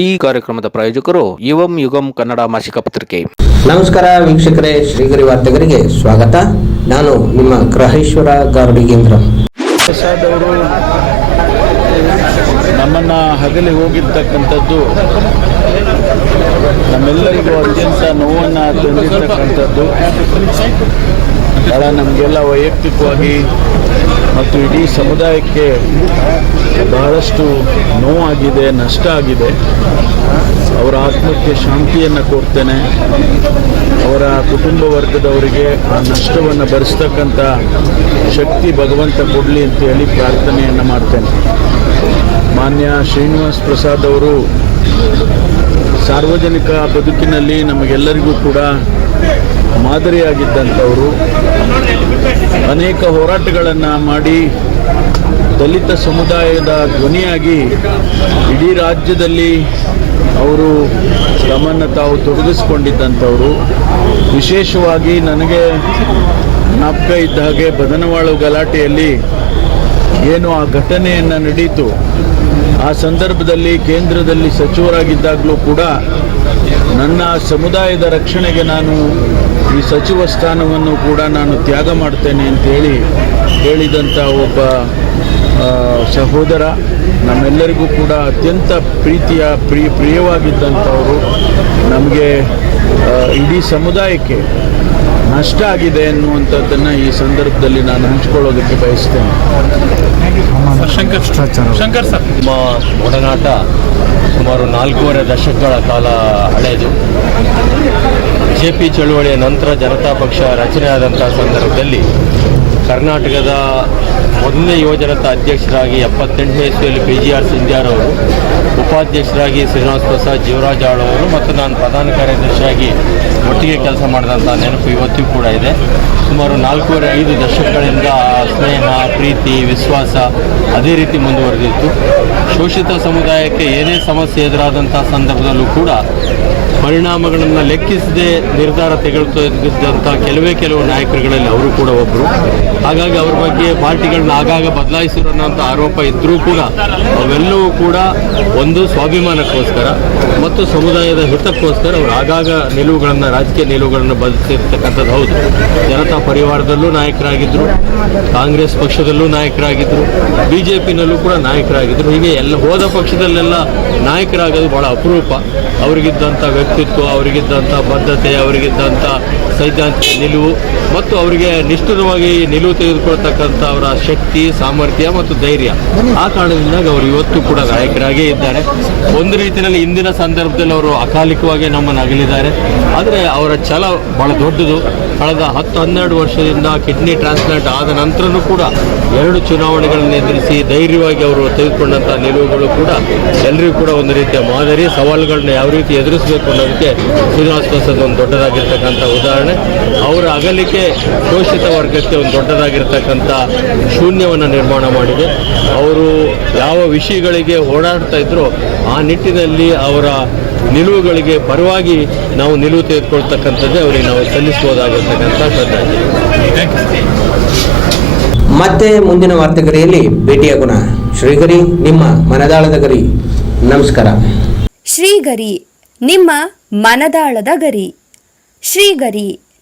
ಈ ಕಾರ್ಯಕ್ರಮದ ಪ್ರಾಯೋಜಕರು ಯುವಂ ಯುಗಂ ಕನ್ನಡ ಮಾಸಿಕ ಪತ್ರಿಕೆ. ನಮಸ್ಕಾರ ವೀಕ್ಷಕರೇ ಶ್ರೀಗರಿ ವಾರ್ತೆಗರಿಗೆ ಸ್ವಾಗತ. ನಾನು ನಿಮ್ಮ ಗ್ರಹೇಶ್ವರ ಗಾರ್ಡಿಗೇಂದ್ರ ನಮ್ಮನ್ನ ಅವರು ನಮ್ಮನ್ನು ಹಗಲಿ ಹೋಗಿರ್ತಕ್ಕಂಥದ್ದು ನಮ್ಮೆಲ್ಲರಿಗೂ ಅತ್ಯಂತ ನೋವನ್ನು ತಂದಿರ್ತಕ್ಕಂಥದ್ದು ಭಾಳ ನಮಗೆಲ್ಲ ವೈಯಕ್ತಿಕವಾಗಿ ಮತ್ತು ಇಡೀ ಸಮುದಾಯಕ್ಕೆ ಬಹಳಷ್ಟು ನೋವಾಗಿದೆ, ನಷ್ಟ ಆಗಿದೆ. ಅವರ ಆತ್ಮಕ್ಕೆ ಶಾಂತಿಯನ್ನು ಕೊಡ್ತೇನೆ. ಅವರ ಕುಟುಂಬ ವರ್ಗದವರಿಗೆ ಆ ನಷ್ಟವನ್ನು ಭರಿಸ್ತಕ್ಕಂಥ ಶಕ್ತಿ ಭಗವಂತ ಕೊಡಲಿ ಅಂತ ಹೇಳಿ ಪ್ರಾರ್ಥನೆಯನ್ನು ಮಾಡ್ತೇನೆ. ಮಾನ್ಯ ಶ್ರೀನಿವಾಸ್ ಪ್ರಸಾದ್ ಅವರು ಸಾರ್ವಜನಿಕ ಬದುಕಿನಲ್ಲಿ ನಮಗೆಲ್ಲರಿಗೂ ಕೂಡ ಮಾದರಿಯಾಗಿದ್ದಂಥವರು ಅನೇಕ ಹೋರಾಟಗಳನ್ನು ಮಾಡಿ ದಲಿತ ಸಮುದಾಯದ ಧ್ವನಿಯಾಗಿ ಇಡೀ ರಾಜ್ಯದಲ್ಲಿ ಅವರು ತಮ್ಮನ್ನು ತಾವು ತೊಡಗಿಸ್ಕೊಂಡಿದ್ದಂಥವರು. ವಿಶೇಷವಾಗಿ ನನಗೆ ಜ್ಞಾಪಕ ಇದ್ದ ಹಾಗೆ ಬದನವಾಳು ಗಲಾಟೆಯಲ್ಲಿ ಏನು ಆ ಘಟನೆಯನ್ನು ನಡೀತು. ಆ ಸಂದರ್ಭದಲ್ಲಿ ಕೇಂದ್ರದಲ್ಲಿ ಸಚಿವರಾಗಿದ್ದಾಗಲೂ ಕೂಡ ನನ್ನ ಸಮುದಾಯದ ರಕ್ಷಣೆಗೆ ನಾನು ಈ ಸಚಿವ ಸ್ಥಾನವನ್ನು ಕೂಡ ನಾನು ತ್ಯಾಗ ಮಾಡ್ತೇನೆ ಅಂತೇಳಿ ಹೇಳಿದಂಥ ಒಬ್ಬ ಸಹೋದರ ನಮ್ಮೆಲ್ಲರಿಗೂ ಕೂಡ ಅತ್ಯಂತ ಪ್ರೀತಿಯ ಪ್ರಿಯ ಪ್ರಿಯವಾಗಿದ್ದಂಥವರು. ನಮಗೆ ಇಡೀ ಸಮುದಾಯಕ್ಕೆ ನಷ್ಟ ಆಗಿದೆ ಅನ್ನುವಂಥದ್ದನ್ನು ಈ ಸಂದರ್ಭದಲ್ಲಿ ನಾನು ಹಂಚ್ಕೊಳ್ಳೋದಕ್ಕೆ ಬಯಸ್ತೇನೆ. ನಮ್ಮ ಒಡನಾಟ ಸುಮಾರು ನಾಲ್ಕೂವರೆ ದಶಕಗಳ ಕಾಲ ಹಳೆಯದು. ಜೆ ಪಿ ಚಳುವಳಿಯ ನಂತರ ಜನತಾ ಪಕ್ಷ ರಚನೆಯಾದಂಥ ಸಂದರ್ಭದಲ್ಲಿ ಕರ್ನಾಟಕದ ಮೊದಲನೇ ಯುವಜನತಾ ಅಧ್ಯಕ್ಷರಾಗಿ ಎಪ್ಪತ್ತೆಂಟನೇ ಇಸ್ವಿಯಲ್ಲಿ ಪಿ ಜಿ ಆರ್ ಸಿಂಧ್ಯಾರವರು, ಉಪಾಧ್ಯಕ್ಷರಾಗಿ ಶ್ರೀನಿವಾಸ ಪ್ರಸಾದ್ ಜೀವರಾಜ್ ಆಳವರು ಮತ್ತು ನಾನು ಪ್ರಧಾನ ಕಾರ್ಯದರ್ಶಿಯಾಗಿ ಒಟ್ಟಿಗೆ ಕೆಲಸ ಮಾಡಿದಂಥ ನೆನಪು ಇವತ್ತಿಗೂ ಕೂಡ ಇದೆ. ಸುಮಾರು ನಾಲ್ಕೂವರೆ ಐದು ದಶಕಗಳಿಂದ ಸ್ನೇಹ, ಪ್ರೀತಿ, ವಿಶ್ವಾಸ ಅದೇ ರೀತಿ ಮುಂದುವರೆದಿತ್ತು. ಶೋಷಿತ ಸಮುದಾಯಕ್ಕೆ ಏನೇ ಸಮಸ್ಯೆ ಎದುರಾದಂಥ ಸಂದರ್ಭದಲ್ಲೂ ಕೂಡ ಪರಿಣಾಮಗಳನ್ನು ಲೆಕ್ಕಿಸದೆ ನಿರ್ಧಾರ ತೆಗೆದುಕೊಂಡಿದ್ದಂಥ ಕೆಲವೇ ಕೆಲವು ನಾಯಕರುಗಳಲ್ಲಿ ಅವರು ಕೂಡ ಒಬ್ಬರು ಹಾಗಾಗಿ ಅವ್ರ ಬಗ್ಗೆ ಪಾರ್ಟಿಗಳನ್ನ ಆಗಾಗ ಬದಲಾಯಿಸಿರೋ ಅನ್ನೋಂಥ ಆರೋಪ ಇದ್ದರೂ ಕೂಡ ಅವೆಲ್ಲವೂ ಕೂಡ ಒಂದು ಸ್ವಾಭಿಮಾನಕ್ಕೋಸ್ಕರ ಮತ್ತು ಸಮುದಾಯದ ಹಿತಕ್ಕೋಸ್ಕರ ಅವರು ಆಗಾಗ ನಿಲುವುಗಳನ್ನು, ರಾಜಕೀಯ ನಿಲುವುಗಳನ್ನು ಬದಲಿಸಿರ್ತಕ್ಕಂಥದ್ದು ಹೌದು. ಜನತಾ ಪರಿವಾರದಲ್ಲೂ ನಾಯಕರಾಗಿದ್ದರು ಕಾಂಗ್ರೆಸ್ ಪಕ್ಷದಲ್ಲೂ ನಾಯಕರಾಗಿದ್ದರು ಬಿ ಜೆ ಪಿನಲ್ಲೂ ಕೂಡ ನಾಯಕರಾಗಿದ್ದರು ಹೀಗೆ ಎಲ್ಲ ಹೋದ ಪಕ್ಷದಲ್ಲೆಲ್ಲ ನಾಯಕರಾಗೋದು ಭಾಳ ಅಪರೂಪ. ಅವರಿಗಿದ್ದಂಥ ವ್ಯಕ್ತಿತ್ವ, ಅವರಿಗಿದ್ದಂಥ ಬದ್ಧತೆ, ಅವರಿಗಿದ್ದಂಥ ಸೈದ್ಧಾಂತಿಕ ನಿಲುವು ಮತ್ತು ಅವರಿಗೆ ನಿಷ್ಠುರವಾಗಿ ನಿಲುವು ತೆಗೆದುಕೊಳ್ತಕ್ಕಂಥ ಅವರ ಶಕ್ತಿ, ಸಾಮರ್ಥ್ಯ ಮತ್ತು ಧೈರ್ಯ. ಆ ಕಾರಣದಿಂದಾಗಿ ಅವರು ಇವತ್ತು ಕೂಡ ನಾಯಕರಾಗೇ ಇದ್ದಾರೆ. ಒಂದು ರೀತಿಯಲ್ಲಿ ಇಂದಿನ ಸಂದರ್ಭದಲ್ಲಿ ಅವರು ಅಕಾಲಿಕವಾಗಿ ನಮ್ಮನ್ನು ಅಗಲಿದ್ದಾರೆ ಆದರೆ ಅವರ ಛಲ ಬಹಳ ದೊಡ್ಡದು. ಕಳೆದ ಹತ್ತು ಹನ್ನೆರಡು ವರ್ಷದಿಂದ ಕಿಡ್ನಿ ಟ್ರಾನ್ಸ್ಪ್ಲಾಂಟ್ ಆದ ನಂತರನೂ ಕೂಡ ಎರಡು ಚುನಾವಣೆಗಳನ್ನು ಎದುರಿಸಿ ಧೈರ್ಯವಾಗಿ ಅವರು ತೆಗೆದುಕೊಂಡಂಥ ನಿಲುವುಗಳು ಕೂಡ ಎಲ್ಲರಿಗೂ ಕೂಡ ಒಂದು ರೀತಿಯ ಮಾದರಿ. ಸವಾಲುಗಳನ್ನ ಯಾವ ರೀತಿ ಎದುರಿಸಬೇಕು ಅನ್ನೋದಕ್ಕೆ ಶ್ರೀನಿವಾಸ ಪ್ರಸಾದ್ ಒಂದು ದೊಡ್ಡದಾಗಿರ್ತಕ್ಕಂಥ ಉದಾಹರಣೆ. ಅವರ ಅಗಲಿಕೆ ಶೋಷಿತ ವರ್ಗಕ್ಕೆ ಒಂದು ದೊಡ್ಡದಾಗಿರ್ತಕ್ಕಂಥ ಶೂನ್ಯವನ್ನು ನಿರ್ಮಾಣ ಮಾಡಿದೆ. ಅವರು ಯಾವ ವಿಷಯಗಳಿಗೆ ಓಡಾಡ್ತಾ ಇದ್ರೋ ಆ ನಿಟ್ಟಿನಲ್ಲಿ ಅವರ ನಿಲುವುಗಳಿಗೆ ಪರವಾಗಿ ನಾವು ನಿಲುವು ತೆಗೆದುಕೊಳ್ತಕ್ಕಂಥದ್ದೇ ಅವರಿಗೆ ನಾವು ಸಲ್ಲಿಸಬಹುದಾಗಿರ್ತಕ್ಕಂಥ ಶ್ರದ್ಧಾಂಜಲಿ. ಮತ್ತೆ ಮುಂದಿನ ವಾರ್ತೆಗರಿಯಲ್ಲಿ ಭೇಟಿಯಾಗೋಣ. ಶ್ರೀಗರಿ ನಿಮ್ಮ ಮನದಾಳದ ಗರಿ. ನಮಸ್ಕಾರ. ಶ್ರೀಗರಿ ನಿಮ್ಮ ಮನದಾಳದ ಗರಿ. ಶ್ರೀಗರಿ